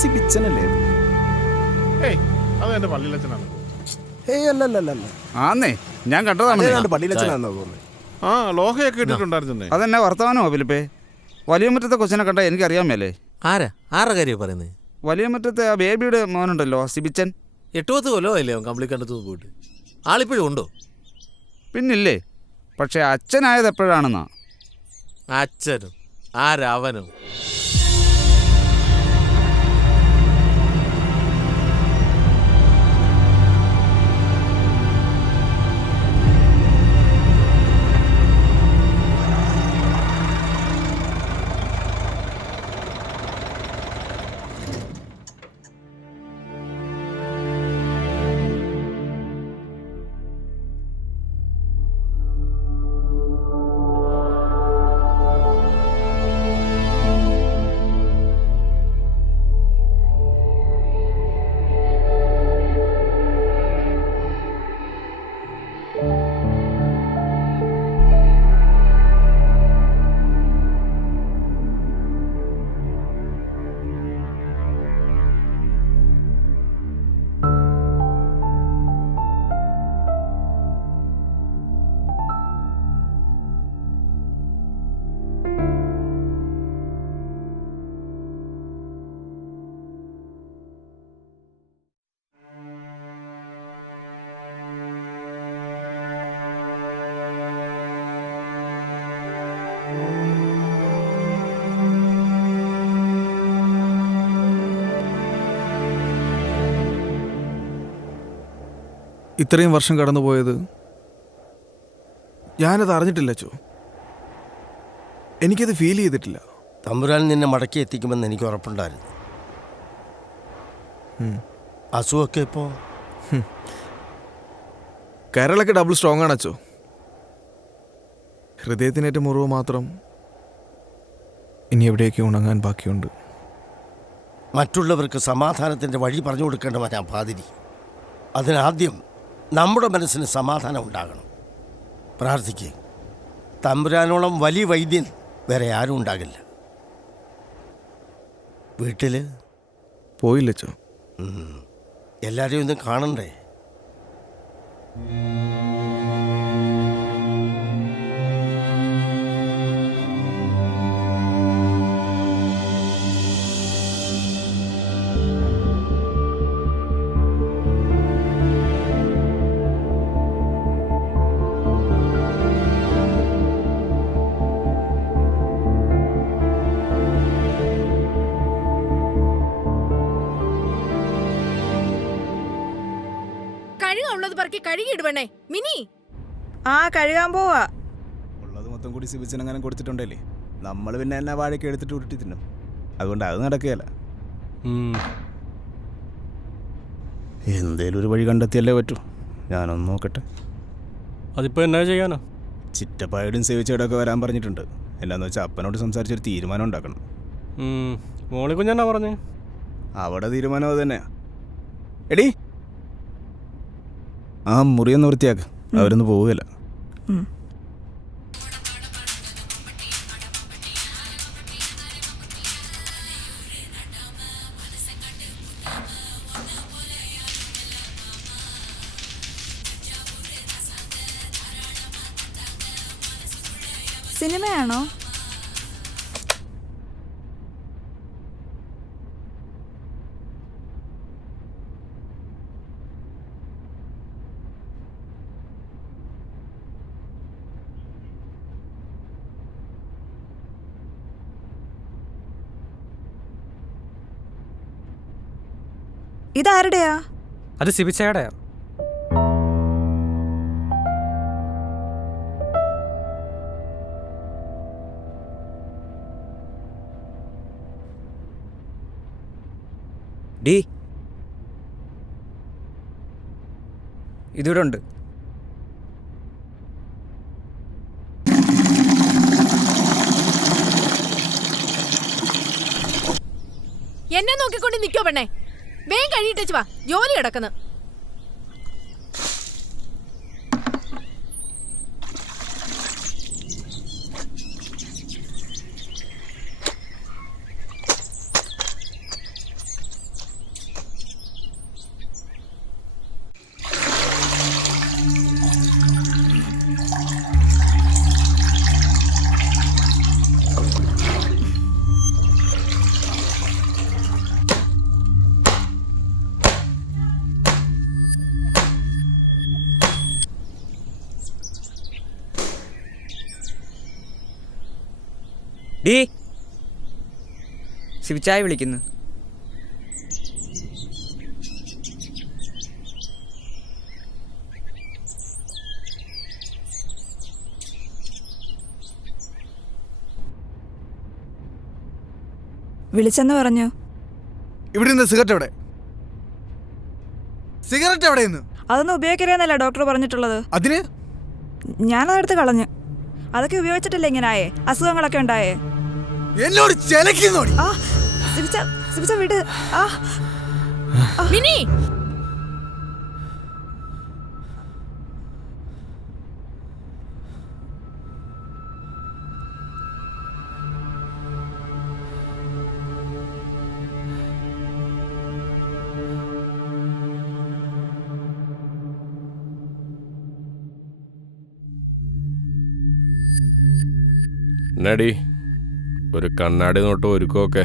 സിബിച്ചനല്ലേ? അതെന്റെ പള്ളിയിലച്ഛനാണ്. അല്ല ആന്നേ, ഞാൻ കണ്ടതാണ്. പള്ളിയിലച്ഛനാണെന്നാ തോന്നുന്നത്. ആ ലോഹയൊക്കെ ഇട്ടിട്ടുണ്ടായിരുന്നേ. അതെന്നെ വർത്തമാനോ ഫിലിപ്പേ? വലിയ മുറ്റത്തെ കൊച്ചിനെ കണ്ടാൽ എനിക്കറിയാൻ മേലേ. ആരുടെ കാര്യം പറയുന്നത്? വലിയ മുറ്റത്തെ ആ ബേബിയുടെ മോനുണ്ടല്ലോ, സിബിച്ചൻ. 8-10 കൊല്ലമല്ലേ അവൻ കമ്പിളി കണ്ടത്ത് പോയിട്ട്. ആളിപ്പോഴും ഉണ്ടോ? പിന്നില്ലേ, പക്ഷെ അച്ഛനായത് എപ്പോഴാണെന്നാ. അച്ഛനും ആരവനും. ഇത്രയും വർഷം കടന്നുപോയത് ഞാനത് അറിഞ്ഞിട്ടില്ല അച്ചോ. എനിക്കത് ഫീൽ ചെയ്തിട്ടില്ല. തമ്പുരാൻ നിന്നെ മടക്കി എത്തിക്കുമെന്ന് എനിക്ക് ഉറപ്പുണ്ടായിരുന്നു. അസുഖമൊക്കെ ഇപ്പോൾ കരളൊക്കെ ഡബിൾ സ്ട്രോങ് ആണ് അച്ചോ. ഹൃദയത്തിനേറ്റ മുറിവ് മാത്രം ഇനി എവിടെയൊക്കെ ഉണങ്ങാൻ ബാക്കിയുണ്ട്. മറ്റുള്ളവർക്ക് സമാധാനത്തിൻ്റെ വഴി പറഞ്ഞു കൊടുക്കേണ്ടവനാ പാതിരി. അതിനാദ്യം നമ്മുടെ മനസ്സിന് സമാധാനം ഉണ്ടാകണം. പ്രാർത്ഥിക്കുക. തമ്പുരാനോളം വലിയ വൈദ്യൻ വേറെ ആരും ഉണ്ടാകില്ല. വീട്ടിൽ പോയില്ലച്ചോ. എല്ലാവരെയും ഒന്ന് കാണണ്ടേ? കഴുകിയിടുവണേ മിനി. കഴുകാൻ പോവാ. ഉള്ളത് മൊത്തം കൂടി സിബിച്ചനങ്ങനെ കൊടുത്തിട്ടുണ്ടല്ലേ. നമ്മൾ പിന്നെ എന്നാ വാഴയ്ക്ക് എടുത്തിട്ട് ഉരുട്ടി തിന്നും. അതുകൊണ്ട് അത് നടക്കുകയല്ല. എന്തേലും ഒരു വഴി കണ്ടെത്തിയല്ലേ പറ്റൂ. ഞാനൊന്ന് നോക്കട്ടെ. അതിപ്പോൾ എന്നാ ചെയ്യാനോ? ചിറ്റപ്പായോടും സേവിച്ചയോടൊക്കെ വരാൻ പറഞ്ഞിട്ടുണ്ട്. എന്നാന്ന് വെച്ചാൽ അപ്പനോട് സംസാരിച്ചൊരു തീരുമാനം ഉണ്ടാക്കണം. മോളിക്കുഞ്ഞെന്നാ പറഞ്ഞേ? അവിടെ തീരുമാനം അത് തന്നെയാ. എടി ആ മുറിയൊന്ന് വൃത്തിയാക്ക്. അവരൊന്നും പോവുകയില്ല. സിനിമയാണോ? ഇതാരുടെയാ? അത് സിബിച്ചയുടെയാ. ഡി ഇതിവിടെ ഉണ്ട്. എന്നെ നോക്കിക്കൊണ്ട് നിൽക്കോ പെണ്ണേ? വേഗം കഴിയിട്ടേച്ച് വാ, ജോലി കിടക്കുന്നു. ഡീ ശിവച്ചായ വിളിക്കുന്നു. വിളിച്ചെന്ന് പറഞ്ഞു. ഇവിടെ നിന്ന് സിഗരറ്റ് എവിടെ? സിഗരറ്റ് എവിടെയെന്ന്? അതൊന്നും ഉപയോഗിക്കരുതെന്നല്ല ഡോക്ടർ പറഞ്ഞിട്ടുള്ളത്. അതിന് ഞാനതെടുത്ത് കളഞ്ഞു. അതൊക്കെ ഉപയോഗിച്ചിട്ടില്ല ഇങ്ങനായേ, അസുഖങ്ങളൊക്കെ ഉണ്ടായേ. എന്നോട് ചെലക്കുന്നോടി. ആ സിബിച്ച സിബിച്ച വിട്. ആ മിനി എന്നാടി ഒരു കണ്ണാടി നോട്ട് ഒരുക്കമൊക്കെ?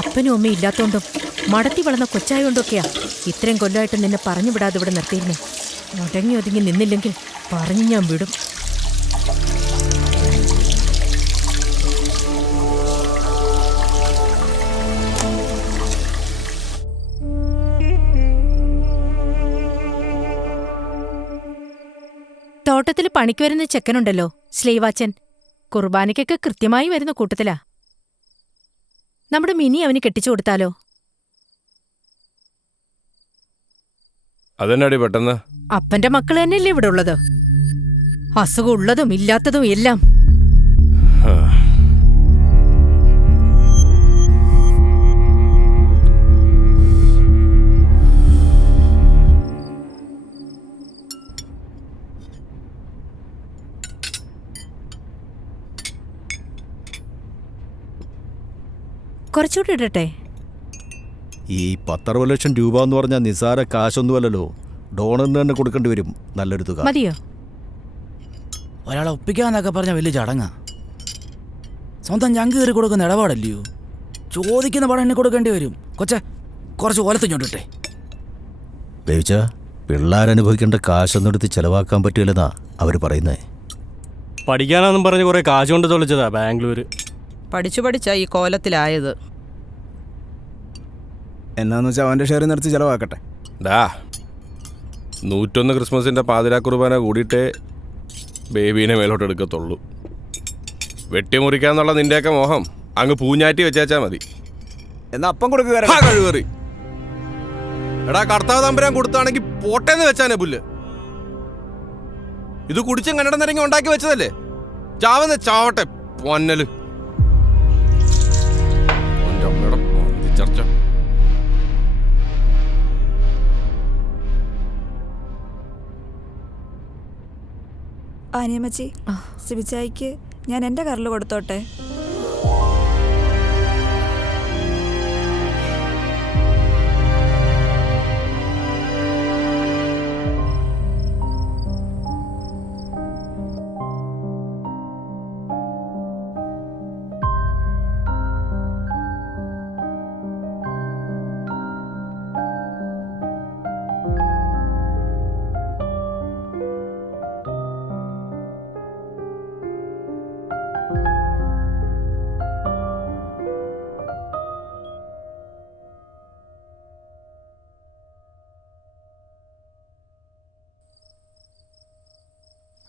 അപ്പനും അമ്മയും ഇല്ലാത്തോണ്ടും മടത്തി വളർന്ന കൊച്ചായോണ്ടൊക്കെയാ ഇത്രയും കൊല്ലമായിട്ട് നിന്നെ പറഞ്ഞു വിടാതെ ഇവിടെ നിർത്തിയിരുന്നേ. മുടങ്ങി ഒതുങ്ങി നിന്നില്ലെങ്കിൽ പറഞ്ഞു ഞാൻ വിടും. തോട്ടത്തിൽ പണിക്ക് വരുന്ന ചെക്കനുണ്ടല്ലോ, ശ്ലീവാച്ചൻ. കുർബാനയ്ക്കൊക്കെ കൃത്യമായി വരുന്ന കൂട്ടത്തിലാ. നമ്മുടെ മിനി അവന് കെട്ടിച്ചു കൊടുത്താലോ? അതെന്നാടി പെട്ടെന്ന്? അപ്പന്റെ മക്കൾ തന്നെയല്ലേ ഇവിടെ ഉള്ളത്, അസുഖം ഉള്ളതും ഇല്ലാത്തതും എല്ലാം. കുറച്ചുകൂടി ഇടട്ടെ? ഈ 10-60 ലക്ഷം രൂപ എന്ന് പറഞ്ഞാൽ നിസാര കാശൊന്നുമല്ലല്ലോ. ഡോണറിന് തന്നെ കൊടുക്കേണ്ടി വരും നല്ലൊരു തുക. മതിയോ? ഒരാളെ ഒപ്പിക്കാന്നൊക്കെ പറഞ്ഞ വലിയ ചടങ്ങാ. സ്വന്തം ഞങ്ക് കയറി കൊടുക്കുന്ന ഇടപാടല്ലയോ. ചോദിക്കുന്ന പണം എണ്ണി കൊടുക്കേണ്ടി വരും. കൊച്ചെ കുറച്ച് ഓലത്തിഞ്ഞോട്ടെ. ബേബിച്ച, പിള്ളേരനുഭവിക്കേണ്ട കാശൊന്നും എടുത്ത് ചെലവാക്കാൻ പറ്റില്ലെന്നാ അവർ പറയുന്നേ. പഠിക്കാനാന്നും പറഞ്ഞ് കുറേ കാശ് കൊണ്ട് തൊളിച്ചതാ ബാംഗ്ലൂര്. പഠിച്ചു പഠിച്ചാ ഈ കോലത്തിലായത്. എന്നാന്ന് വെച്ചാൽ അവൻ്റെ ഷെയർ നിർത്തി ചിലവാക്കട്ടെ. ഡാ 101 ക്രിസ്മസിൻ്റെ പാതിരാ കുർബാന കൂടിയിട്ടേ ബേബീനെ മേലോട്ട് എടുക്കത്തുള്ളൂ. വെട്ടിമുറിക്കാന്നുള്ള നിന്റെയൊക്കെ മോഹം അങ്ങ് പൂഞ്ഞാറ്റി വെച്ചാൽ മതി. എന്നാ അപ്പം കൊടുക്കുക. കഴിവേറി എടാ, കർത്താവ് തമ്പുരാൻ കൊടുത്താണെങ്കിൽ പോട്ടേന്ന് വെച്ചാനേ പുല്ല്. ഇത് കുടിച്ചും കന്നടം നിരങ്ങി ഉണ്ടാക്കി വെച്ചതല്ലേ. ചാവുന്ന ചാവട്ടെ പൊന്നല്. ചർച്ച ആനിയമ്മച്ചി, സിബിച്ചായിക്ക് ഞാൻ എൻ്റെ കറിൽ കൊടുത്തോട്ടെ?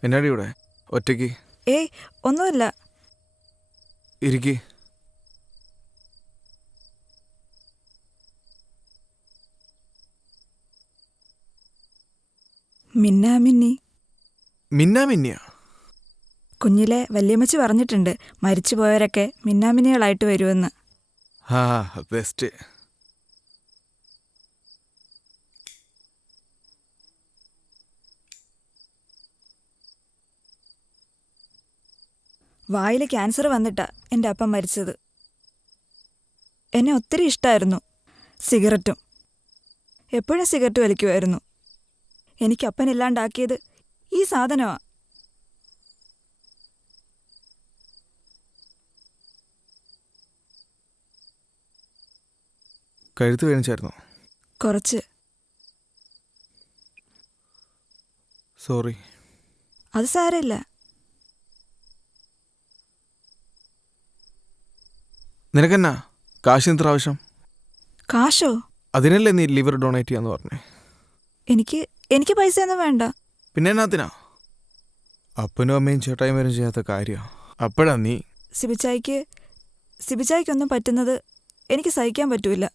എന്നാടി ഇവിടെ ഒറ്റയ്ക്ക്? ഏയ് ഒന്നുമില്ല. ഇരിക്കി. മിന്നാമിന്നി. മിന്നാമിന്നിയാ? കുഞ്ഞിലെ വല്യമ്മച്ചി പറഞ്ഞിട്ടുണ്ട്, മരിച്ചുപോയവരൊക്കെ മിന്നാമിന്നികളായിട്ട് വരുമെന്ന്. ആ ബെസ്റ്റ്. വായിൽ ക്യാൻസർ വന്നിട്ടാ എൻ്റെ അപ്പം മരിച്ചത്. എന്നെ ഒത്തിരി ഇഷ്ടമായിരുന്നു. സിഗരറ്റും. എപ്പോഴും സിഗരറ്റ് വലിക്കുമായിരുന്നു. എനിക്ക് അപ്പനില്ലാണ്ടാക്കിയത് ഈ സാധനമാണ്. കഴുത്ത് വേണിച്ചായിരുന്നോ? കുറച്ച്. സോറി. അത് സാരമില്ല. നിനക്കെന്നാ കാശിന് ഇത്ര ആവശ്യം? കാശോ? അതിനല്ലേ നീ ലിവർ ഡൊണേറ്റ് ചെയ്യാന്ന് പറഞ്ഞേ? എനിക്ക് പൈസ ഒന്നും വേണ്ട. പിന്നെ എന്നാത്തിനാ? അപ്പനും അമ്മയും ചേട്ടായും വരും ചെയ്യാത്ത കാര്യമാണ്. അപ്പോഴാ നീ സിബിച്ചായ്ക്കൊന്നും പറ്റുന്നത് എനിക്ക് സഹിക്കാൻ പറ്റൂല.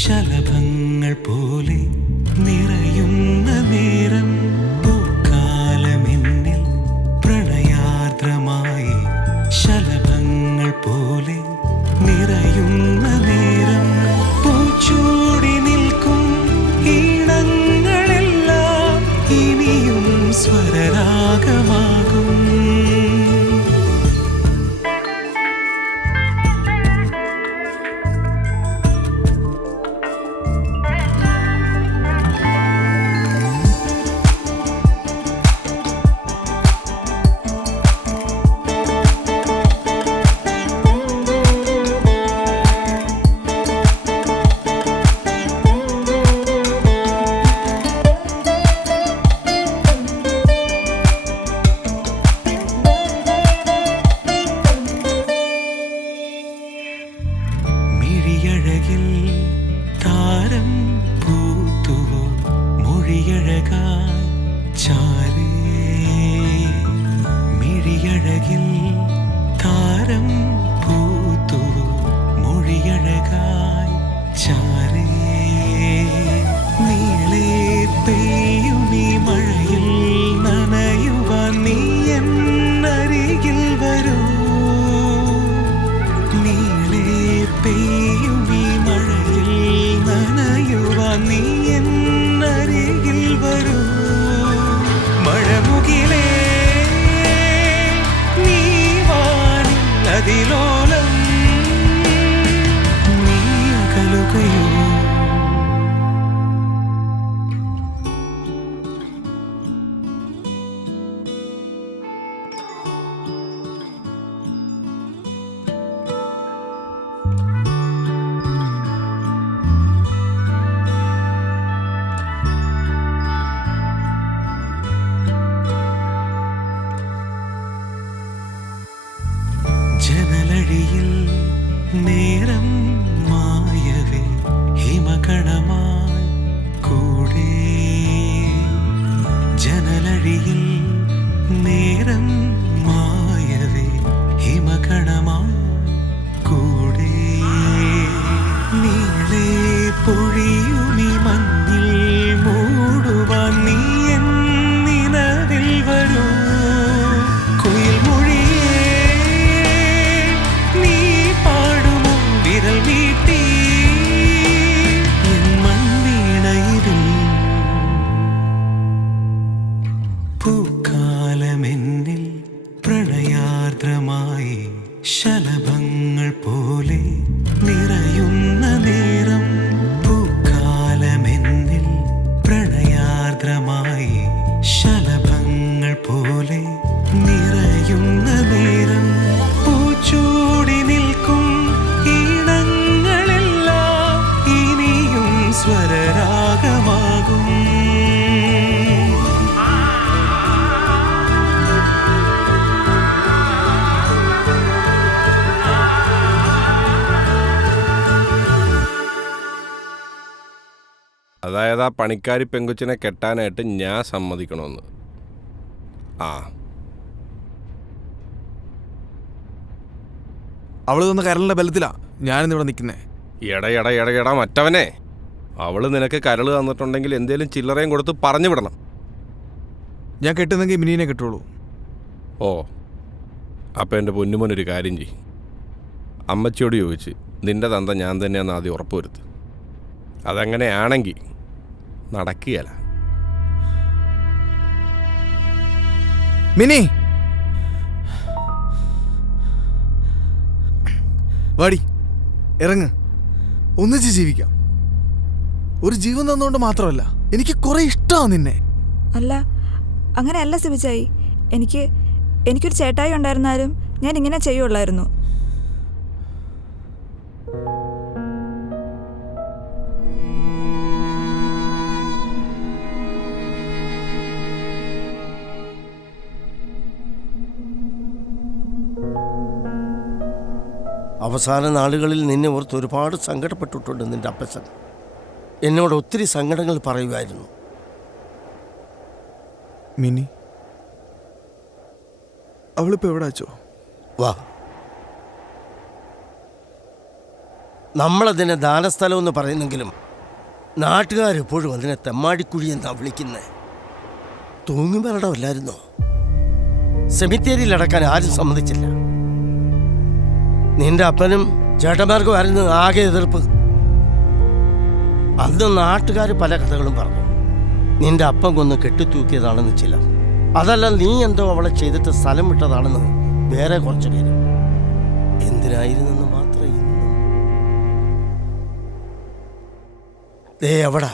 ശലഭങ്ങൾ പോലെ നിറയുന്ന നേരം, പൂക്കാലമെന്നിൽ പ്രണയാർദ്രമായി ശലഭങ്ങൾ പോലെ നിറയുന്ന നേരം, പൂച്ചൂടി നിൽക്കും ഈണങ്ങളെല്ലാം ഇനിയും സ്വരരാഗമാകും. താരം പൂത്തുവോ മൊഴിയഴകായി ചാരേ, മിഴിയഴകിൽ താരം പൂത്തുവോ മൊഴിയഴകായി ചാരേ, നീളെ പെയ്യും ഈ മഴയിൽ നനയുവാൻ നീ എന്നരികിൽ വരൂ, നീളെ പെയ്യും ഈ മഴയിൽ നനയുവാൻ നീ എന്നരികിൽ വരൂ, മഴമുകിലേ നീ വാനിൽ അതിലോലം നീ അകലുകയോ. ജനലഴിയിൽ നേരം മായവേ അതായത് ആ പണിക്കാരി പെങ്കുച്ചിനെ കെട്ടാനായിട്ട് ഞാൻ സമ്മതിക്കണമെന്ന്. ആ അവള് തന്ന കരളിന്റെ ബലത്തിലാ ഞാനിന്നിവിടെ നിൽക്കുന്നേ. എടാ മറ്റവനെ, അവള് നിനക്ക് കരൾ തന്നിട്ടുണ്ടെങ്കിൽ എന്തേലും ചില്ലറയും കൊടുത്ത് പറഞ്ഞു വിടണം. ഞാൻ കെട്ടുന്നെങ്കിൽ മിനിനെ കെട്ടുള്ളൂ. ഓ, അപ്പം എൻ്റെ പൊന്നുമോനൊരു കാര്യം ചെയ്യും. അമ്മച്ചിയോട് ചോദിച്ച് നിന്റെ തന്ത ഞാൻ തന്നെയാന്ന് ആദ്യം ഉറപ്പുവരുത്ത്. അതങ്ങനെയാണെങ്കിൽ നടക്കുകയല്ല. മിനി വാടി, ഇറങ്ങ്, ഒന്നിച്ച് ജീവിക്കാം. ഒരു ജീവൻ തന്നുകൊണ്ട് മാത്രമല്ല, എനിക്ക് കുറെ ഇഷ്ടമാണ് നിന്നെ. അല്ല, അങ്ങനെയല്ല സിബിച്ചായി. എനിക്കൊരു ചേട്ടായി ഉണ്ടായിരുന്നാലും ഞാൻ ഇങ്ങനെ ചെയ്യുള്ളായിരുന്നു. അവസാന നാളുകളിൽ നിന്നെ ഓർത്ത് ഒരുപാട് സങ്കടപ്പെട്ടിട്ടുണ്ട് നിന്റെ അപ്പച്ചൻ. എന്നോട് ഒത്തിരി സങ്കടങ്ങൾ പറയുമായിരുന്നു. മിനി അവളിപ്പോ എവിടെ അച്ചോ? വാ, നമ്മളതിനെ ദാനസ്ഥലം എന്ന് പറയുന്നെങ്കിലും നാട്ടുകാരെപ്പോഴും അതിനെ തെമ്മാടിക്കുഴി എന്നാണ് വിളിക്കുന്നത്. തൂങ്ങി മരണമല്ലായിരുന്നോ? സെമിത്തേരിയിൽ അടക്കാൻ ആരും സമ്മതിച്ചില്ല. നിന്റെ അപ്പനും ചേട്ടന്മാർക്കുമായിരുന്നു ആകെ എതിർപ്പ്. അന്ന് നാട്ടുകാർ പല കഥകളും പറഞ്ഞു. നിന്റെ അപ്പം കൊന്ന് കെട്ടിത്തൂക്കിയതാണെന്ന് ചിലർ. അതല്ല, നീ എന്തോ അവളെ ചെയ്തിട്ട് സ്ഥലം വിട്ടതാണെന്ന് വേറെ കുറച്ച് പേര്. എന്തിനായിരുന്നെന്ന് മാത്രം ഇന്നും ദേ എവിടാ